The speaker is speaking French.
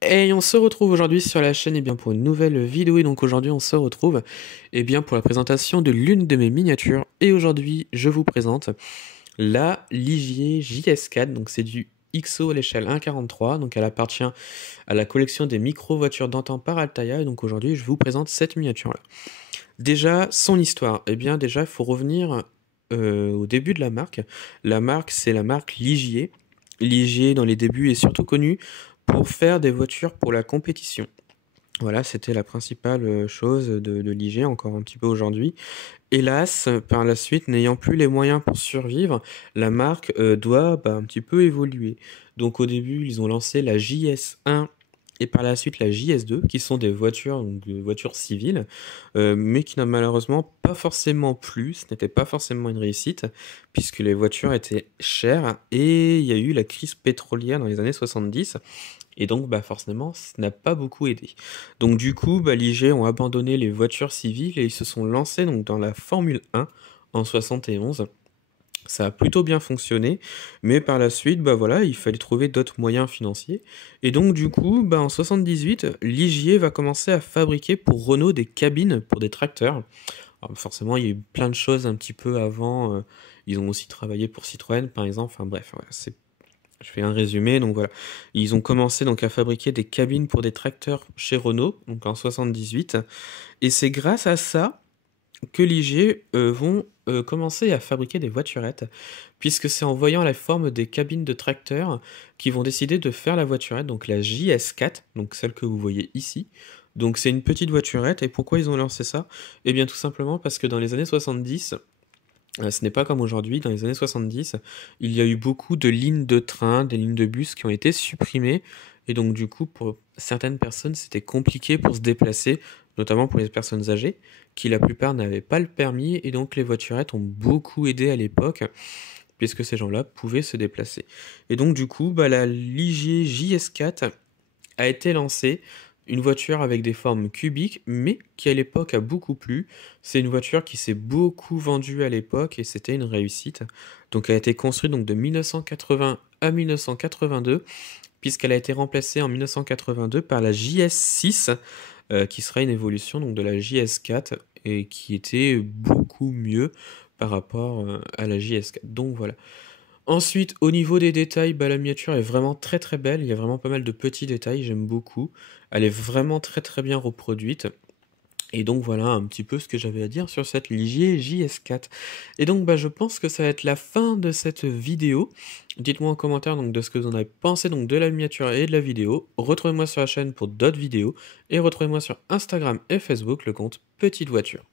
Et on se retrouve aujourd'hui sur la chaîne pour une nouvelle vidéo. Et donc aujourd'hui on se retrouve pour la présentation de l'une de mes miniatures. Et aujourd'hui je vous présente la Ligier JS4. Donc c'est du XO à l'échelle 1,43. Donc elle appartient à la collection des micro-voitures d'antan par Altaïa. Et donc aujourd'hui je vous présente cette miniature là. Déjà son histoire. Déjà il faut revenir au début de la marque. La marque c'est la marque Ligier. Ligier dans les débuts est surtout connu pour faire des voitures pour la compétition. Voilà, c'était la principale chose de Ligier, encore un petit peu aujourd'hui. Hélas, par la suite, n'ayant plus les moyens pour survivre, la marque doit un petit peu évoluer. Donc au début, ils ont lancé la JS1 et par la suite la JS2, qui sont des voitures, donc des voitures civiles, mais qui n'ont malheureusement pas forcément plu, ce n'était pas forcément une réussite, puisque les voitures étaient chères et il y a eu la crise pétrolière dans les années 70. Et donc, forcément, ça n'a pas beaucoup aidé. Donc, du coup, l'IG ont abandonné les voitures civiles et ils se sont lancés donc, dans la Formule 1 en 71. Ça a plutôt bien fonctionné, mais par la suite, voilà, il fallait trouver d'autres moyens financiers. Et donc, du coup, en 78, Ligier va commencer à fabriquer pour Renault des cabines pour des tracteurs. Alors, forcément, il y a eu plein de choses un petit peu avant. Ils ont aussi travaillé pour Citroën, par exemple. Enfin bref, voilà, je fais un résumé, donc voilà. Ils ont commencé donc à fabriquer des cabines pour des tracteurs chez Renault, donc en 78. Et c'est grâce à ça que l'IG vont commencer à fabriquer des voiturettes, puisque c'est en voyant la forme des cabines de tracteurs qu'ils vont décider de faire la voiturette, donc la JS4, donc celle que vous voyez ici. Donc c'est une petite voiturette, et pourquoi ils ont lancé ça? Eh bien tout simplement parce que dans les années 70, ce n'est pas comme aujourd'hui, dans les années 70, il y a eu beaucoup de lignes de train, des lignes de bus qui ont été supprimées, et donc du coup, pour certaines personnes, c'était compliqué pour se déplacer, notamment pour les personnes âgées, qui la plupart n'avaient pas le permis, et donc les voiturettes ont beaucoup aidé à l'époque, puisque ces gens-là pouvaient se déplacer. Et donc du coup, la Ligier JS4 a été lancée, une voiture avec des formes cubiques, mais qui à l'époque a beaucoup plu. C'est une voiture qui s'est beaucoup vendue à l'époque et c'était une réussite. Donc elle a été construite donc de 1980 à 1982, puisqu'elle a été remplacée en 1982 par la JS6, qui sera une évolution donc de la JS4 et qui était beaucoup mieux par rapport à la JS4. Donc voilà. Ensuite, au niveau des détails, la miniature est vraiment très très belle. Il y a vraiment pas mal de petits détails, j'aime beaucoup. Elle est vraiment très très bien reproduite. Et donc voilà un petit peu ce que j'avais à dire sur cette Ligier JS4. Et donc je pense que ça va être la fin de cette vidéo. Dites-moi en commentaire donc de ce que vous en avez pensé donc de la miniature et de la vidéo. Retrouvez-moi sur la chaîne pour d'autres vidéos. Et retrouvez-moi sur Instagram et Facebook le compte Petite Voiture.